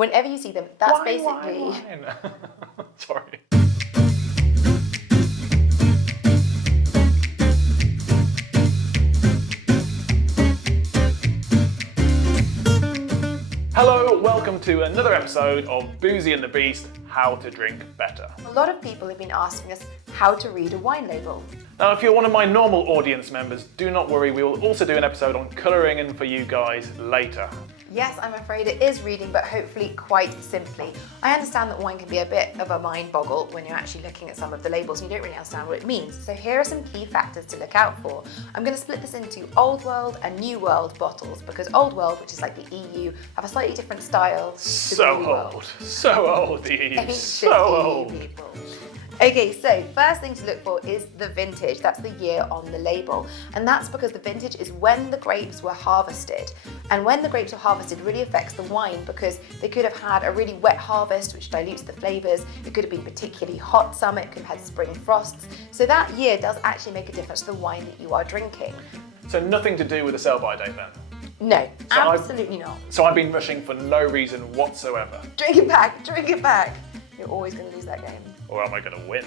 Whenever you see them, that's Wine, basically... wine. Sorry. Hello, welcome to another episode of Boozy and the Beast, How to Drink Better. A lot of people have been asking us how to read a wine label. Now, if you're one of my normal audience members, do not worry, we will also do an episode on colouring in for you guys later. Yes, I'm afraid it is reading, but hopefully quite simply. I understand that wine can be a bit of a mind boggle when you're actually looking at some of the labels and you don't really understand what it means. So here are some key factors to look out for. I'm going to split this into Old World and New World bottles because Old World, which is like the EU, have a slightly different style to the New World. So old, the EU, Ancient so old. EU people. Okay, so first thing to look for is the vintage. That's the year on the label. And that's because the vintage is when the grapes were harvested. And when the grapes were harvested really affects the wine because they could have had a really wet harvest, which dilutes the flavours. It could have been particularly hot summer. It could have had spring frosts. So that year does actually make a difference to the wine that you are drinking. So nothing to do with the sell-by date then? No, absolutely not. So I've been rushing for no reason whatsoever. Drink it back, drink it back. You're always going to lose that game. Or am I going to win?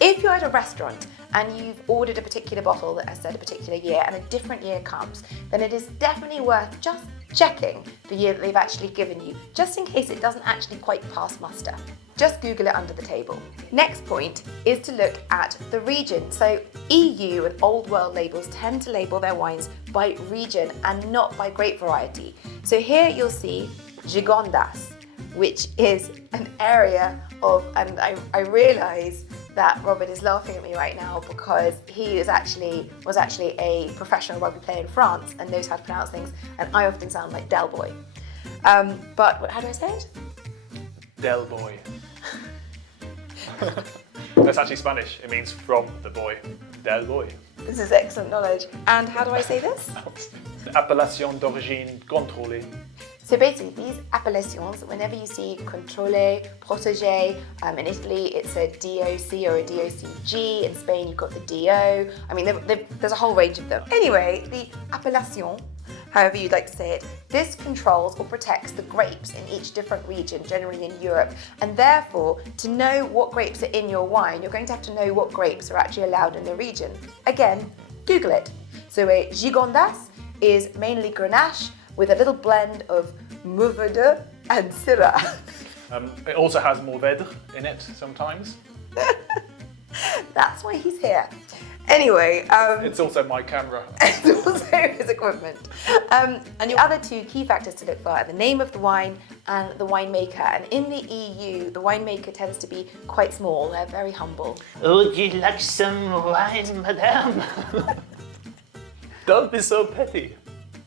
If you're at a restaurant and you've ordered a particular bottle that has said a particular year and a different year comes, then it is definitely worth just checking the year that they've actually given you, just in case it doesn't actually quite pass muster. Just Google it under the table. Next point is to look at the region. So EU and Old World labels tend to label their wines by region and not by grape variety. So here you'll see Gigondas, which is an area of, and I realise that Robert is laughing at me right now because he was actually a professional rugby player in France and knows how to pronounce things, and I often sound like Del Boy. But how do I say it? Del Boy. That's actually Spanish. It means from the boy. Del Boy. This is excellent knowledge. And how do I say this? Appellation d'origine contrôlée. So basically, these appellations, whenever you see contrôlé, protégé, in Italy it's a DOC or a DOCG, in Spain you've got the DO, I mean there's a whole range of them. Anyway, the appellation, however you'd like to say it, this controls or protects the grapes in each different region, generally in Europe, and therefore to know what grapes are in your wine, you're going to have to know what grapes are actually allowed in the region. Again, Google it. So a Gigondas is mainly Grenache, with a little blend of Mourvedre and Syrah. It also has Mourvedre in it sometimes. That's why he's here. Anyway, it's also my camera. It's also his equipment. And the other two key factors to look for are the name of the wine and the winemaker. And in the EU, the winemaker tends to be quite small. They're very humble. Would you like some wine, madame? Don't be so petty.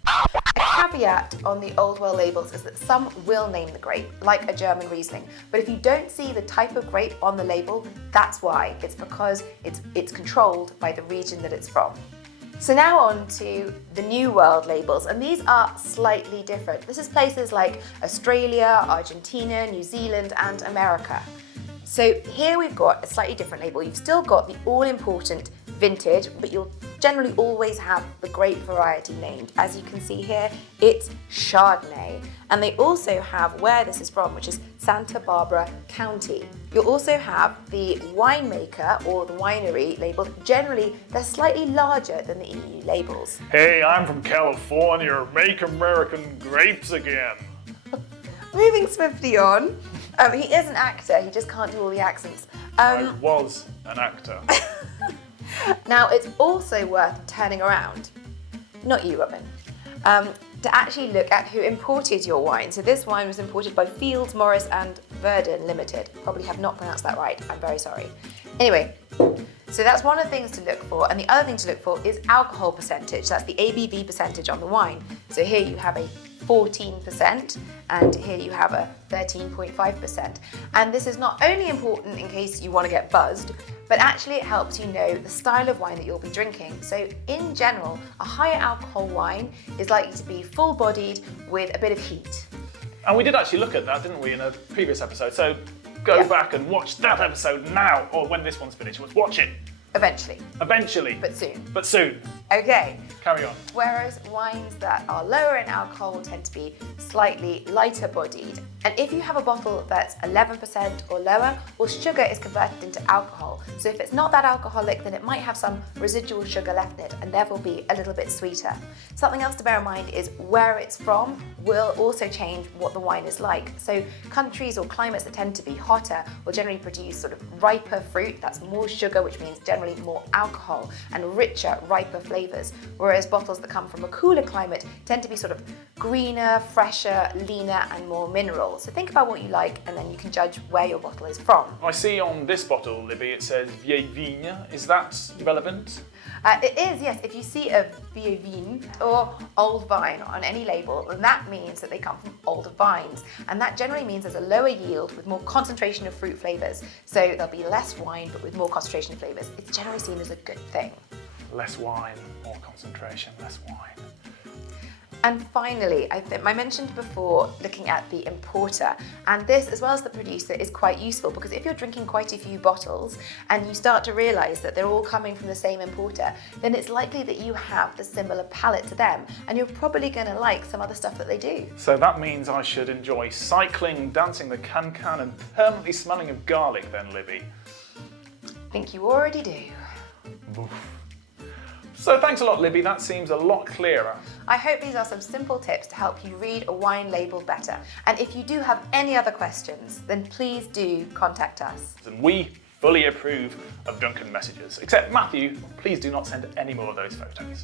A caveat on the Old World labels is that some will name the grape, like a German Riesling. But if you don't see the type of grape on the label, that's why. It's because it's controlled by the region that it's from. So now on to the New World labels, and these are slightly different. This is places like Australia, Argentina, New Zealand, and America. So here we've got a slightly different label. You've still got the all-important vintage, but you'll generally always have the grape variety named. As you can see here, it's Chardonnay. And they also have where this is from, which is Santa Barbara County. You'll also have the winemaker or the winery labeled. Generally, they're slightly larger than the EU labels. Hey, I'm from California. Make American grapes again. Moving swiftly on, he is an actor, he just can't do all the accents. I was an actor. Now, it's also worth turning around, not you, Robin, to actually look at who imported your wine. So this wine was imported by Fields, Morris and Verdun Limited. Probably have not pronounced that right, I'm very sorry. Anyway, so that's one of the things to look for, and the other thing to look for is alcohol percentage. That's the ABV percentage on the wine. So here you have a 14% and here you have a 13.5%. And this is not only important in case you want to get buzzed, but actually it helps you know the style of wine that you'll be drinking. So in general, a higher alcohol wine is likely to be full-bodied with a bit of heat. And we did actually look at that, didn't we, in a previous episode? So go back and watch that episode now, or when this one's finished, let's watch it. Eventually, Eventually. but soon. But soon. Okay. Carry on. Whereas wines that are lower in alcohol will tend to be slightly lighter bodied. And if you have a bottle that's 11% or lower, well, sugar is converted into alcohol. So if it's not that alcoholic, then it might have some residual sugar left in it and therefore be a little bit sweeter. Something else to bear in mind is where it's from will also change what the wine is like. So countries or climates that tend to be hotter will generally produce sort of riper fruit, that's more sugar, which means generally more alcohol and richer, riper flavours. Whereas bottles that come from a cooler climate tend to be sort of greener, fresher, leaner and more mineral. So think about what you like and then you can judge where your bottle is from. I see on this bottle, Libby, it says vieille vigne. Is that relevant? It is, yes. If you see a vieille vigne or old vine on any label, then that means that they come from older vines. And that generally means there's a lower yield with more concentration of fruit flavours. So there'll be less wine, but with more concentration of flavours. It's generally seen as a good thing. Less wine, more concentration, less wine. And finally, I mentioned before looking at the importer, and this, as well as the producer, is quite useful because if you're drinking quite a few bottles and you start to realise that they're all coming from the same importer, then it's likely that you have the similar palate to them, and you're probably going to like some other stuff that they do. So that means I should enjoy cycling, dancing the can-can and permanently smelling of garlic then, Libby? I think you already do. Oof. So thanks a lot, Libby. That seems a lot clearer. I hope these are some simple tips to help you read a wine label better. And if you do have any other questions, then please do contact us. And we fully approve of Duncan messages. Except Matthew, please do not send any more of those photos.